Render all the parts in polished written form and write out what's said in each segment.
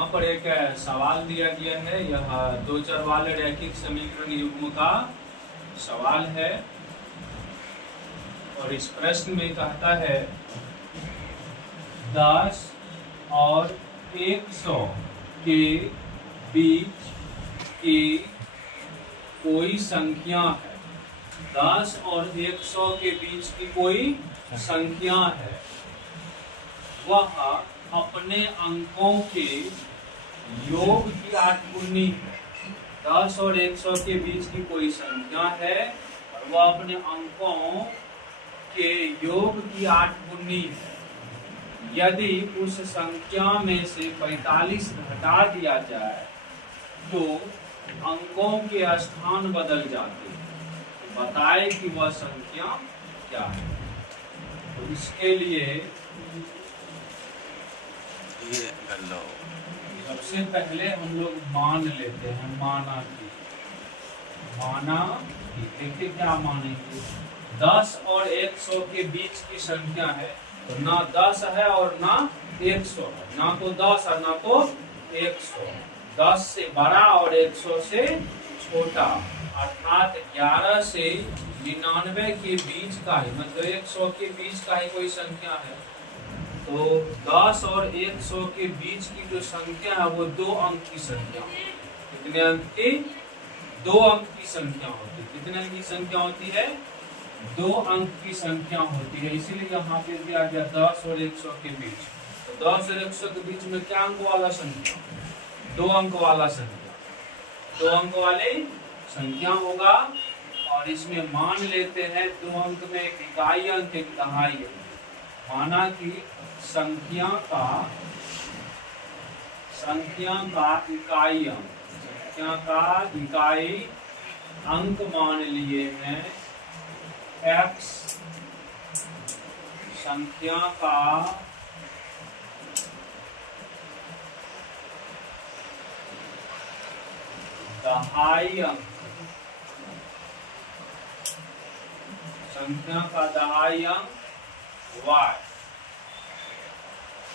यहाँ पर एक सवाल दिया गया है। यह दो चर वाले रैखिक समीकरण युग्म का सवाल है और इस प्रश्न में कहता है 10 और 100 के बीच की कोई संख्या है। 10 और 100 के बीच की कोई संख्या है, वह अपने अंकों के योग की आठगुनी है। 10 और 100 के बीच की कोई संख्या है और वह अपने अंकों के योग की आठगुनी है। यदि उस संख्या में से 45 घटा दिया जाए तो अंकों के स्थान बदल जाते हैं। तो बताए कि वह संख्या क्या है। तो इसके लिए सबसे पहले हम लोग मान लेते हैं, माना कि देखिए क्या मानेंगे। 10 और 100 के बीच की संख्या है, तो ना 10 है और ना 100 है, ना तो 10 और ना तो 100। 10 से बड़ा और 100 से छोटा, अर्थात 11 से 99 के बीच का ही, मतलब 100 के बीच का ही कोई संख्या है। तो 10 और 100 के बीच की जो संख्या है वो 2 अंक की संख्या। कितने अंक की? 2 अंक की संख्या होती है। कितने अंक की संख्या होती है? 2 अंक की संख्या होती है। इसीलिए यहाँ पे दिया गया 10 और 100 के बीच। तो 10 और 100 के बीच में क्या अंक वाला संख्या? 2 अंक वाला संख्या। 2 अंक वाली संख्या होगा और इसमें मान लेते हैं 2 अंक में एक इकाई अंक, एक दहाई अंक। माना कि संख्या का इकाई अंक, संख्या का इकाई अंक मान लिए हैं x। संख्या का दहाई अंक, संख्या का दहाई अंक y।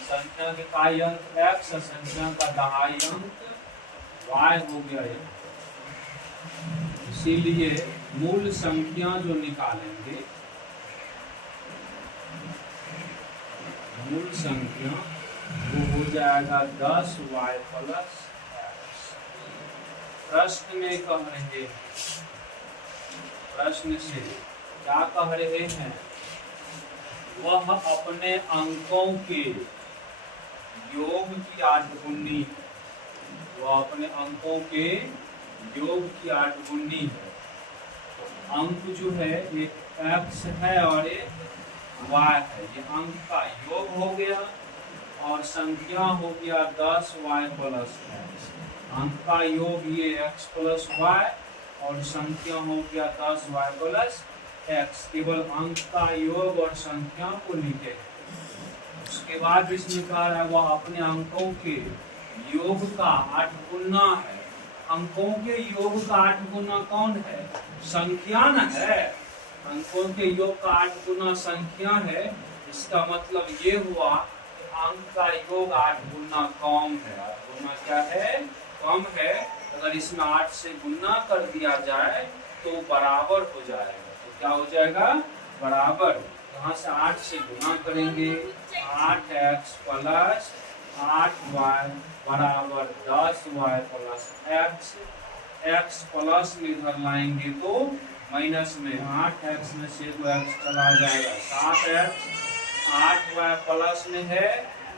संख्या के इकाई अंक x, संख्या का दहाई अंक y हो गया है। इसीलिए मूल संख्या जो निकालेंगे, मूल संख्या वो हो जाएगा 10y प्लस x। प्रश्न में कह रहे हैं, प्रश्न से क्या कह रहे हैं? वह अपने अंकों के योग की आठगुनी है। वह अपने अंकों के योग की आठगुनी है। तो अंक जो है एक x है और एक y है। ये अंक का योग हो गया और संख्या हो गया 10y प्लस x। अंक का योग ये x प्लस y और संख्या हो गया 10y प्लस x। केवल अंक का योग और संख्या को लिखे। उसके बाद इसमें कहा है वह अपने अंकों के योग का 8 गुना है। अंकों के योग का 8 गुना कौन है? संख्या न है। अंकों के योग का 8 गुना संख्या है। इसका मतलब ये हुआ कि अंक का योग 8 गुना कम है। 8 गुना क्या है? कम है। अगर इसमें 8 से गुना कर दिया जाए तो बराबर हो जाएगा। तो क्या हो जाएगा? बराबर। यहाँ से 8 से गुना करेंगे, 8x प्लस 8y बराबर 10y plus x। x plus में इधर लाएंगे तो माइनस में, 8x में से 2x चला जाएगा, 7x। 8y प्लस में है,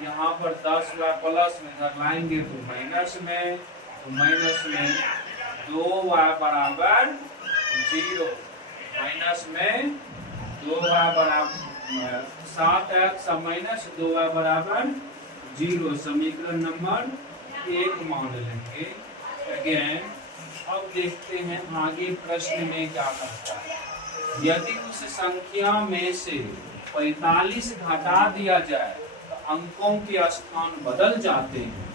यहाँ पर 10y प्लस में इधर लाएंगे तो माइनस में, तो माइनस में 2y बराबर 0। माइनस में 2y बराबर 7x माइनस 2y बराबर 0। समीकरण नंबर 1 मान लेंगे। अगेन अब देखते हैं आगे प्रश्न में क्या कहता है। यदि उस संख्या में से 45 घटा दिया जाए तो अंकों के स्थान बदल जाते हैं।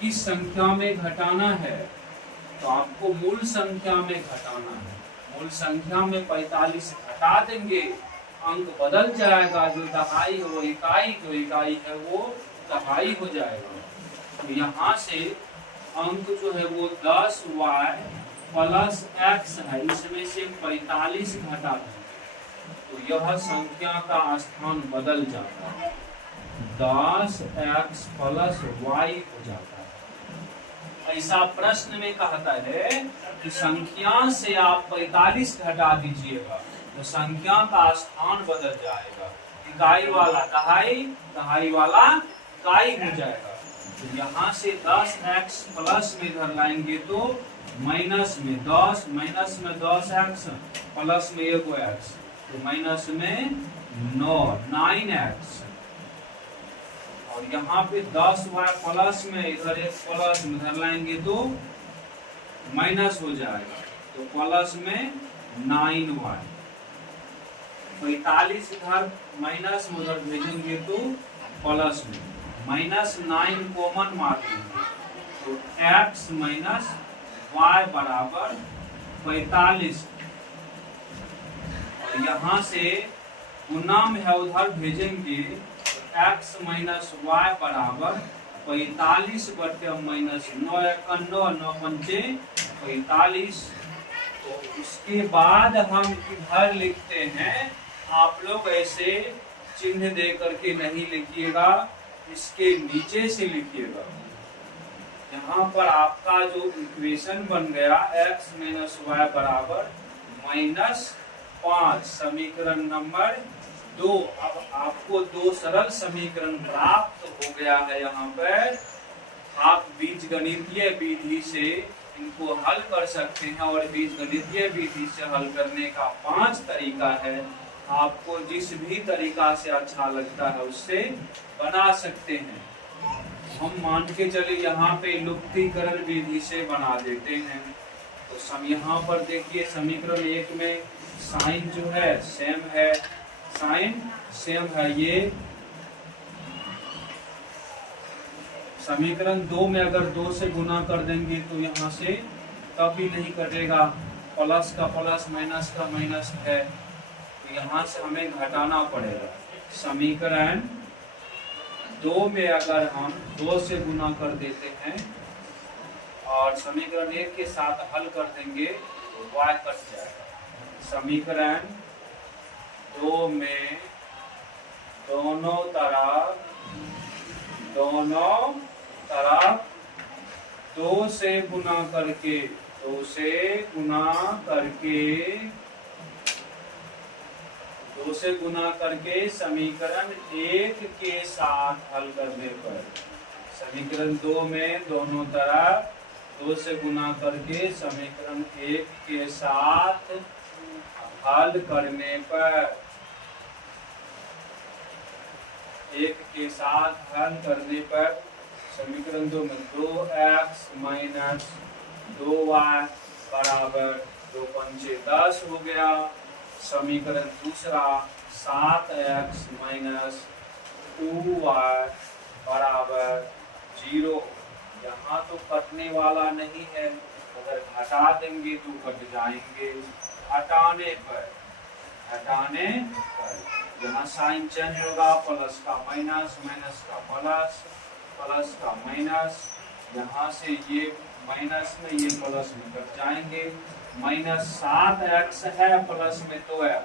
किस संख्या में घटाना है? तो आपको मूल संख्या में घटाना है। मूल संख्या में 45 घटा देंगे, अंक बदल जाएगा। जो दहाई है वो इकाई, जो इकाई है वो दहाई हो जाएगा। तो यहाँ से अंक जो है वो 10y प्लस x है, इसमें से 45 घटा दें तो यह संख्या का स्थान बदल जाता है, 10x प्लस y हो जाता है। ऐसा प्रश्न में कहता है कि संख्या से आप 45 घटा दीजिएगा तो संख्या का स्थान बदल जाएगा, इकाई वाला दहाई, दहाई वाला इकाई हो जाएगा। तो यहाँ से 10x प्लस में इधर लाएंगे तो माइनस में 10, माइनस में 10x प्लस में 1x तो माइनस में 9x और यहाँ पे 10y प्लस में इधर एक प्लस में इधर लाएंगे तो माइनस हो जाएगा तो प्लस में 9y, 45 इधर माइनस में उधर भेजेंगे तो प्लस में -9 कॉमन मार देंगे तो x माइनस y बराबर 45 और यहाँ से गुना में है उधर भेजेंगे तो x माइनस y बराबर 45 बटे माइनस 9 9 पंचे 45। तो उसके बाद हम इधर लिखते हैं, आप लोग ऐसे चिन्ह दे करके नहीं लिखिएगा, इसके नीचे से लिखिएगा। यहाँ पर आपका जो इक्वेशन बन गया x माइनस y बराबर -5, समीकरण नंबर 2। अब आपको दो सरल समीकरण प्राप्त हो गया है। यहाँ पर आप बीजगणितीय विधि से इनको हल कर सकते हैं और बीजगणितीय विधि से हल करने का 5 तरीका है। आपको जिस भी तरीका से अच्छा लगता है उससे बना सकते हैं। हम मान के चले यहाँ पे लुप्तीकरण विधि से बना देते हैं। तो सम यहाँ पर देखिए समीकरण 1 में साइन जो है सेम है, साइन सेम है। ये समीकरण 2 में अगर 2 से गुना कर देंगे तो यहाँ से कभी नहीं कटेगा, प्लस का प्लस माइनस का माइनस है तो यहाँ से हमें घटाना पड़ेगा। समीकरण 2 में अगर हम 2 से गुना कर देते हैं और समीकरण 1 के साथ हल कर देंगे तो y कट जाएगा। समीकरण 2 में दोनों तरफ 2 से गुना करके 2 से गुना करके समीकरण 1 के साथ हल करने पर, समीकरण 2 में दोनों तरफ 2 से गुना करके समीकरण 1 के साथ हल करने पर, 1 के साथ हल करने पर समीकरण 2 में 2x माइनस 2y बराबर 2 पंचे 10 हो गया। समीकरण दूसरा 7x माइनस 2y बराबर 0। यहाँ तो कटने वाला नहीं है, अगर घटा देंगे तो कट जाएंगे। हटाने पर यहाँ साइन चेंज होगा, प्लस का माइनस, माइनस का प्लस, प्लस का माइनस। यहाँ से ये माइनस में ये प्लस में कट जाएंगे। माइनस 7x है, प्लस में 2x,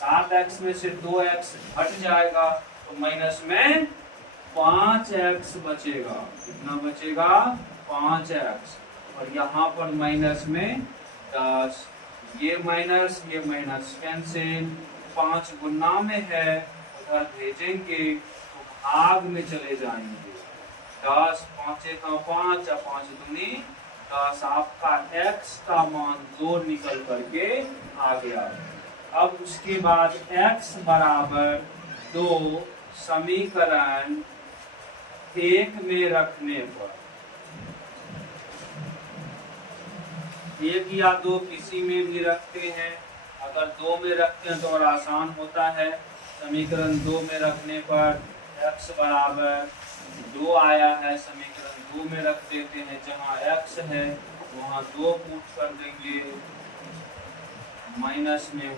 7x में से 2x हट जाएगा तो माइनस में 5x बचेगा। कितना बचेगा? 5x। और यहाँ पर माइनस में 10, ये माइनस कैंसिल, 5 गुना में है उधर भेजेंगे तो भाग में चले जाएंगे। 10 5 का 5 या 5 दूनी 10, आपका x का मान 2 निकल करके आ गया। अब उसके बाद x बराबर 2 समीकरण 1 में रखने पर, 1 या 2 किसी में भी रखते हैं। अगर 2 में रखते हैं तो और आसान होता है। समीकरण 2 में रखने पर x बराबर 2 आया है, समीकरण 2 में रख देते हैं। जहाँ x है वहाँ 2 पुट कर देंगे, माइनस में y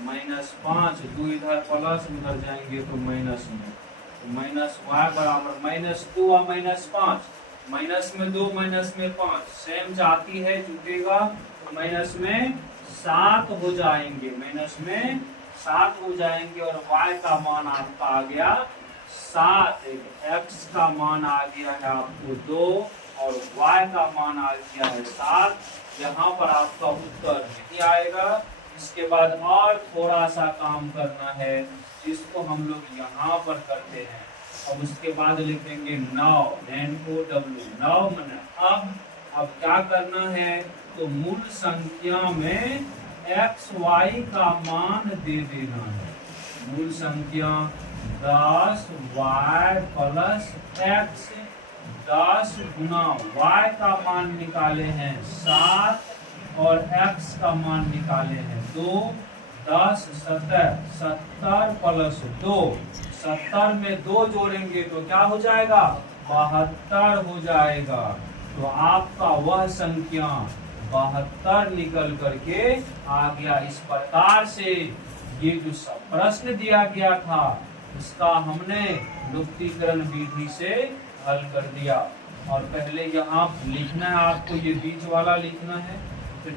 माइनस 5, 2 इधर प्लस उधर जाएंगे तो माइनस में तो माइनस वाई बराबर -2 और -5, माइनस में 2 माइनस में 5 सेम जाती है, जुटेगा तो माइनस में 7 हो जाएंगे, माइनस में 7 हो जाएंगे। और y का मान आपका आ गया 7, x का मान आ गया है आपको 2 और y का मान आ गया है 7। यहाँ पर आपका उत्तर नहीं आएगा। इसके बाद और थोड़ा सा काम करना है जिसको हम लोग यहाँ पर करते हैं। अब उसके बाद लिखेंगे नाउ, NOW, नाउ मैंने अब क्या करना है, तो मूल संख्या में x y का मान दे देना है। मूल संख्या 10y प्लस x, 10 गुना y का मान निकाले हैं 7 और x का मान निकाले हैं 2, 10 70, 70 प्लस 2, 70 में 2 जोड़ेंगे तो क्या हो जाएगा, 72 हो जाएगा। तो आपका वह संख्या 72 निकल करके आ गया। इस प्रकार से ये जो प्रश्न दिया गया था इसका हमने लुप्तीकरण विधि से हल कर दिया। और पहले यहाँ लिखना है आपको, ये बीच वाला लिखना है, फिर